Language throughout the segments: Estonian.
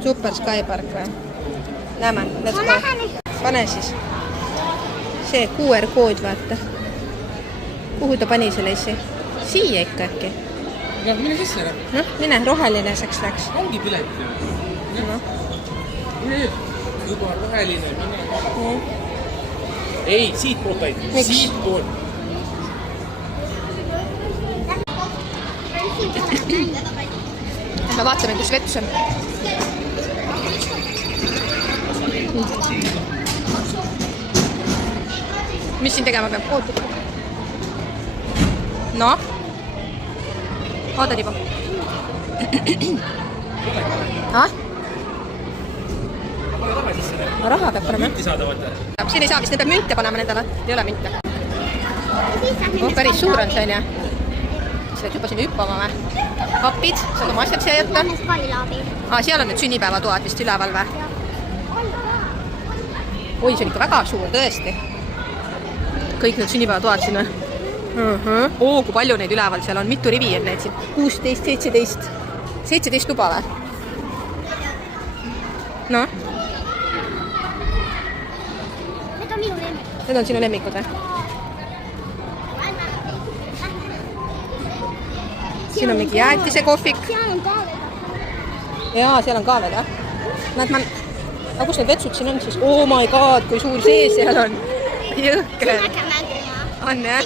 Super Skypark või? Lähme, let's go. Pane siis. See QR-kood, vaata. Kuhu ta pani selle issi? Siia ikka äkki. Ja, mine sisse ära. Noh, mine, roheline seks läks. Ongi pilet ju. No. Nüüd juba roheline. Ei, siit poolt aid. Siit poolt. Me vaatame, kus vets on. Mis siin tegema peab? Oota. No? Oota, Tiibo. No raha peab panema. Münti saada, vaata. Siin ei saa, vist need peab münte panema nendele. Ei ole münte. Päris suur on see, on jah? Sa võid juba sinna hüppama või? Kapid, saad oma asjad siia jätta. Seal on need sünnipäevatoad vist üleval või? Oi, see on ikka väga suur, tõesti. Kõik need sünnipäevatoad siin või? Kui palju neid üleval seal on, mitu rivi on neid siin? 16, 17. 17 tuba või? No? Need on sinu lemmikud või? Siin on mingi jäätisekohvik. Jaa, seal on ka veel, jah? Aga kus need vetsud siin on siis? Oh my god, kui suur see seal on. Jõhker. On, jah?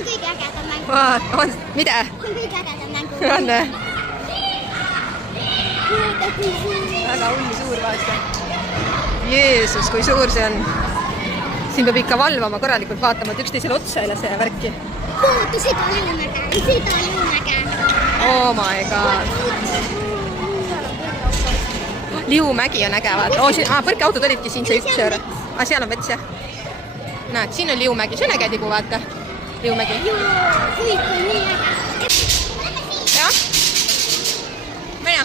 On, mida? On, jah? Väga hulli suur, vaata. Jeesus, kui suur see on. Siin peab ikka valvama korralikult vaatama, et üksteisele otsa ei lase värki. Oota, seda on äge. Oh my god. Liumägi on äge, vaata. Põrkeautod olidki siin see 1 euro. Seal on vets, jah. Näed, siin on Liumägi. See on äge tibu, vaata. Liumägi. Jah? Mine.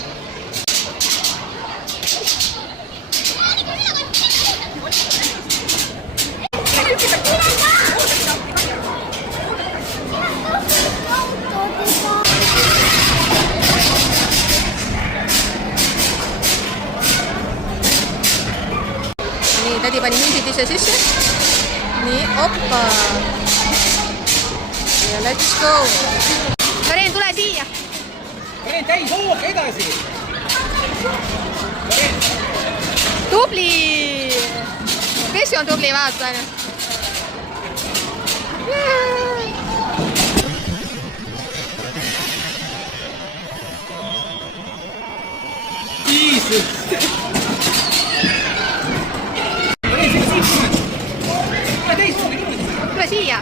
Tädi pani müüsid ise sisse. Nii, oppa. Ja let's go. Karen, tule siia. Karen, täis hooga edasi. Tubli. Kes on tubli, vaata. Jesus. Tule siia.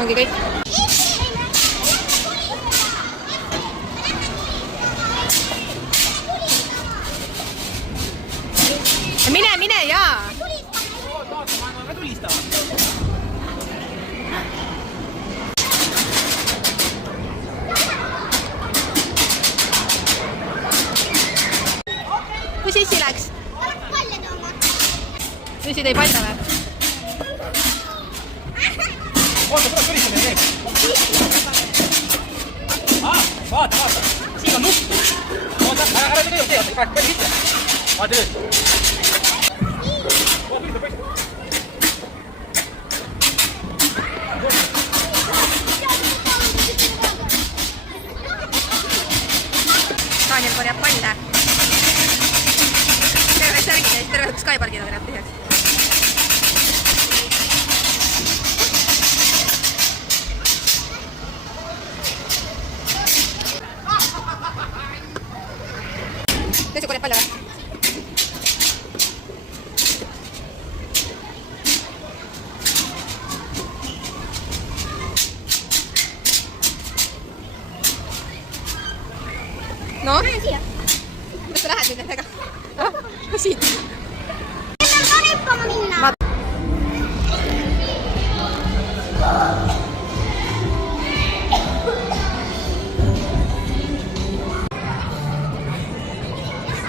Ongi kõik. Mine, jaa. Ma tulistama. Kui sissi läks? Sissi tõi palja või? Oota, tuleb tulistamine teeb. Vaata. Siin on nupp. Oota, ära tee. Palju sisse. Vaata nüüd. Daniel korjab palle. Terve Skypargina korjab tühjaks. Kes korjab palle või? No? Lähen siia. Kuidas sa lähed nüüd nendega? Siit. Meil on rippama minna.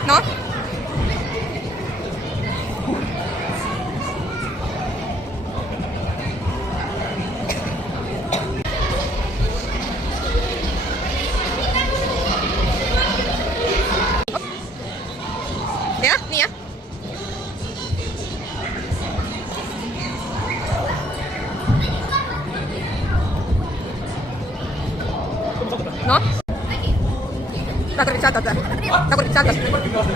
No? sealt oota. Tagurpidi sealt oota.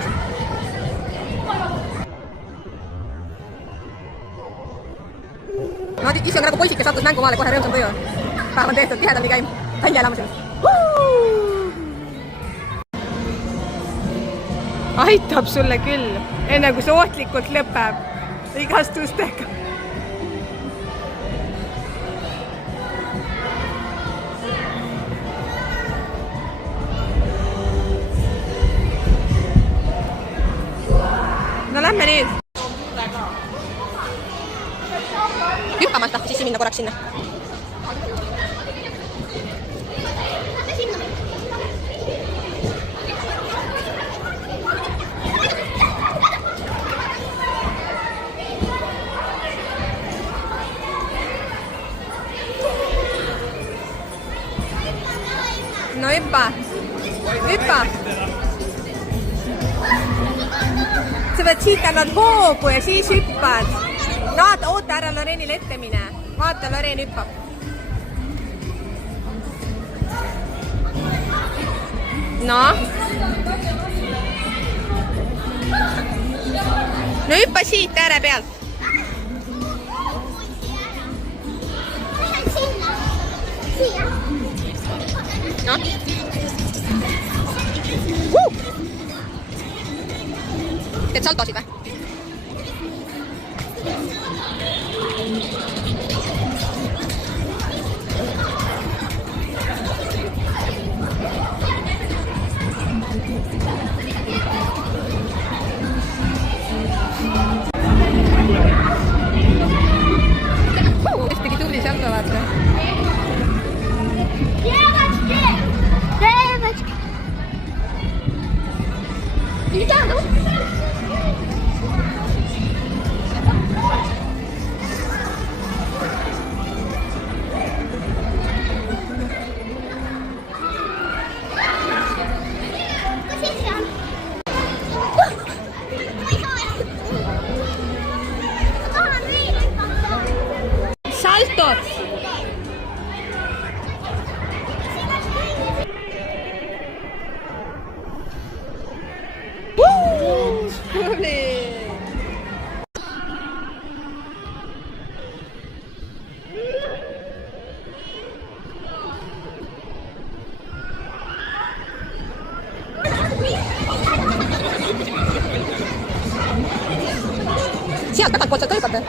No ise on nagu poisike sattus mängumaale kohe rõõmsam tuju. Päev on tehtud, tihedamini käim välja elamusel. Aitab sulle küll, enne kui see ohtlikult lõpeb vigastustega. No lähme nüüd. Hüppamas tahtis sisse minna korraks sinna. No hüppa. Hüppa. Sa pead siit annad hoogu ja siis hüppad. No oota ära Loreenil ette mine. Vaata, Loreen hüppab. No. No hüppa siit ääre pealt. No. Teed saltosid või? Hästigi tubli salto vaata. Saltot! Tubli! Sealt tagantpoolt saad ka hüpata.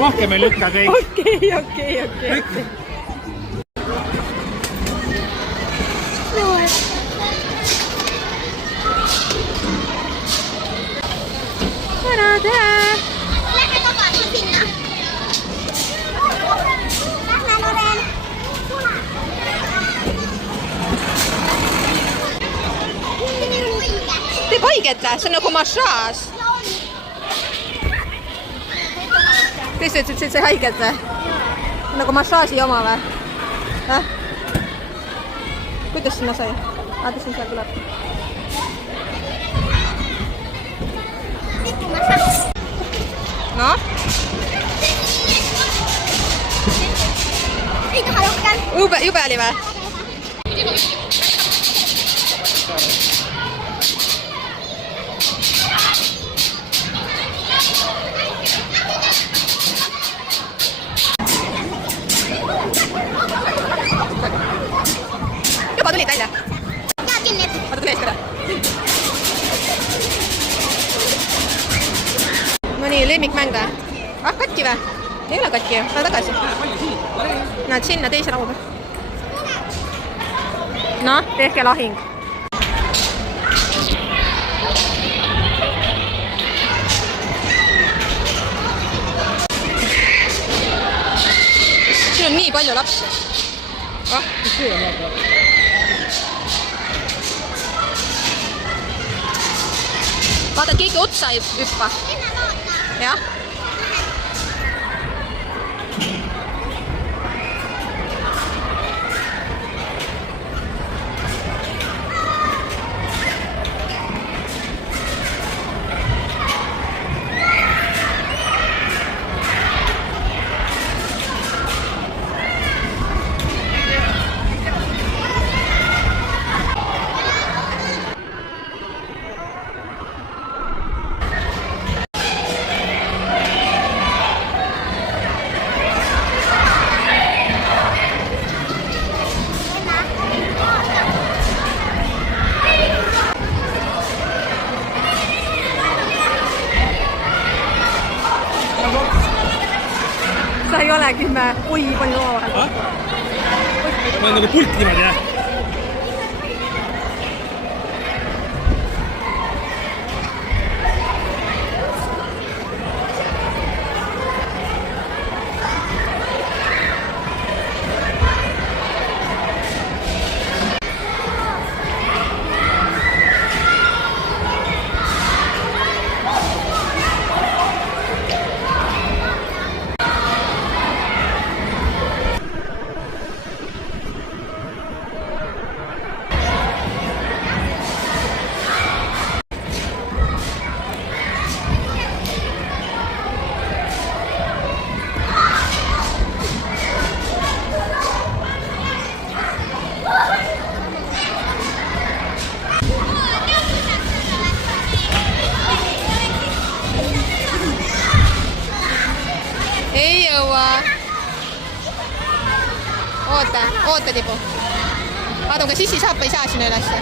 Rohkem ei lükka teid. Okei. Tere! Lähme tagasi sinna. Lähme, Loreen. Teeb haiget, see on nagu massaaž. Tõesti ütlesid, et see haiget või? Nagu massaaži oma või? Kuidas sinna sai? Vaata, siin seal tuleb. No? Ei taha rohkem. Jube oli või? Juba tulid välja? Jaa, kinni. Vaata, tule eest ära. No nii, lemmikmäng või? Ah, katki või? Ei ole katki ju, tule tagasi. Näed sinna teise rauda. No, tehke lahing. Siin on nii palju lapsi. Ah, mis see on jälle? Vaata, et keegi otsa ei hüppa. Jah. teeme. Oi, panin oma vahel. Ma olen nagu pult niimoodi, jah. Ei jõua. Oota tipu. Vaata, kas Sissi saab või ei saa sinna ülesse.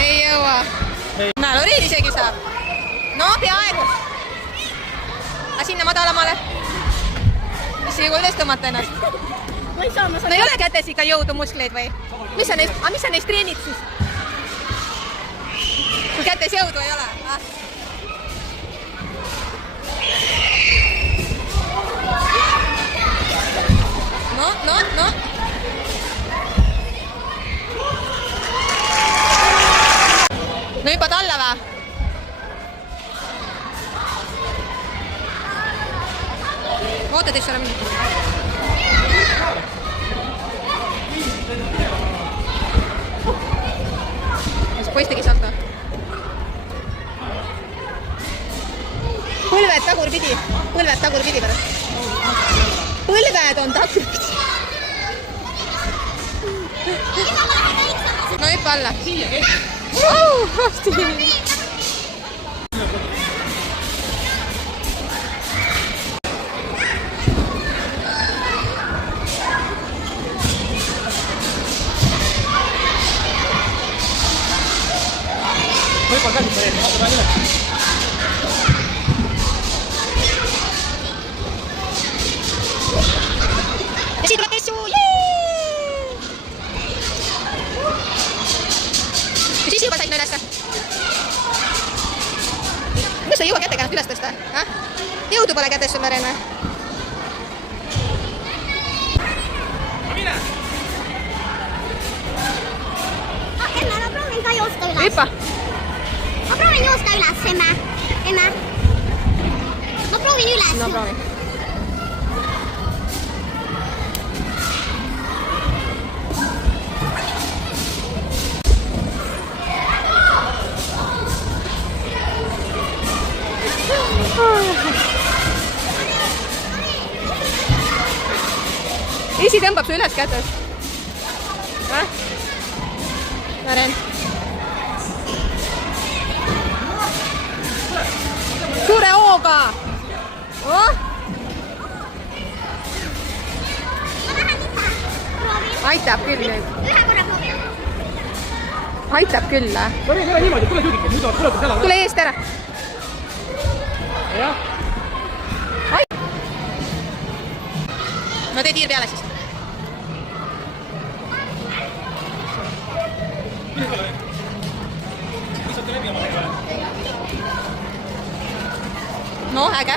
Ei jõua. Näe, Loriin isegi saab. No, peaaegu. Aga sinna madalamale. Mis siia üles tõmmata ennast? No ei ole kätes ikka jõudu muskleid või? Mis sa neist treenid siis? Kui kätes jõudu ei ole? No. No hüppad alla või? Ootad, eks ole mingi? Kas poiss tegi salto? Põlved tagurpidi pärast. Põlved on tagurpidi. No hüppa alla. Võib-olla käsib teed, vaata vähe üle. Ja siit tuleb pessu! Ja siis juba said ülesse. Kuidas sa ei jõua kätega ennast üles tõsta? Jõudu pole kätes sul, Loreen või? Emme, ma proovin ka joosta üles. Hüppa! Ma proovin joosta üles, emme. Ma proovin üles. No proovi. Isi tõmbab su üles kätes. Loreen. Suure hooga! Ma tahan ise. Proovin. Aitab küll nüüd. Ühe korra proovin. Aitab küll. Loreen, ole niimoodi, tule küüdike, muidu tuleb selle. Tule eest ära. Jah. No tee tiir peale siis. No, äge.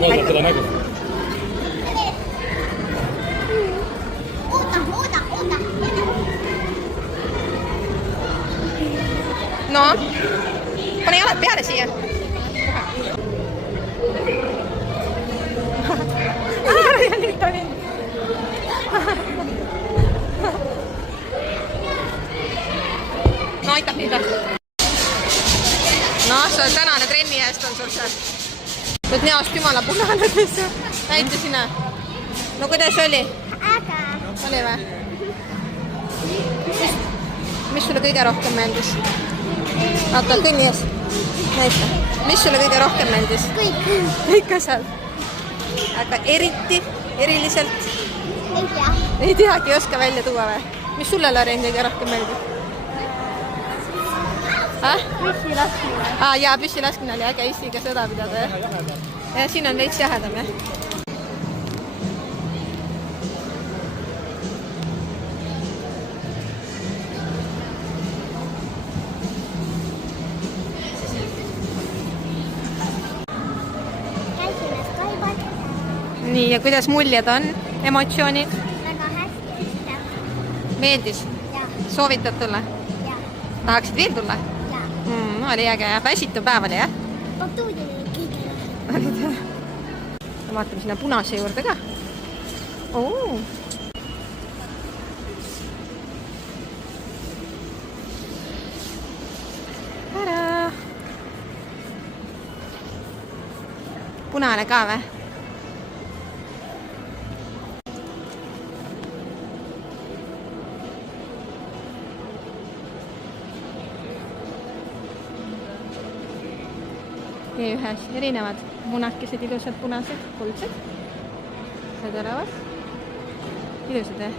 Vaatad seda nägu. Oota. No, pane jalad peale siia. No aitab nüüd või? No, sul tänane trenni eest on sul see. Võid näost jumala punane tõsta. Näita sinna. No kuidas oli? Äge. Oli või? Mis sulle kõige rohkem meeldis? vaata, kõnni ees. näita, mis sulle kõige rohkem meeldis? kõik asjad. aga eriliselt? ei tea. ei teagi, ei oska välja tuua või? mis sulle, Loreen, kõige rohkem meeldib? püssilaskmine. Jaa, püssilaskmine oli äge istiga sõda pidada, jah? Ja siin on veits jahedam, jah? käisime Skype'is. nii, ja kuidas muljed on? Emotsioonid? väga hästi. Meeldis? ja, Soovitad tulla? ja, Tahaksid veel tulla? ja. Oli äge, jah? Väsitav päev oli, jah? Batuudid olid kõige rohkem. Vaatame sinna punase juurde ka. Tada! Punane ka või? ühes erinevad munakesed, ilusad punased, kuldsed. Need olevat. Ilusad või?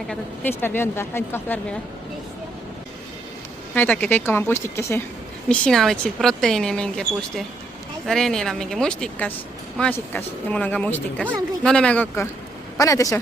Ägedad. Teist värvi on või? Ainult 2 värvi või? Näidake kõik oma pustikesi. Mis sina võtsid? Proteiini mingi puusti. Loreenil on mingi mustikas, maasikas ja mul on ka mustikas. No oleme kokku. Pane Tessu.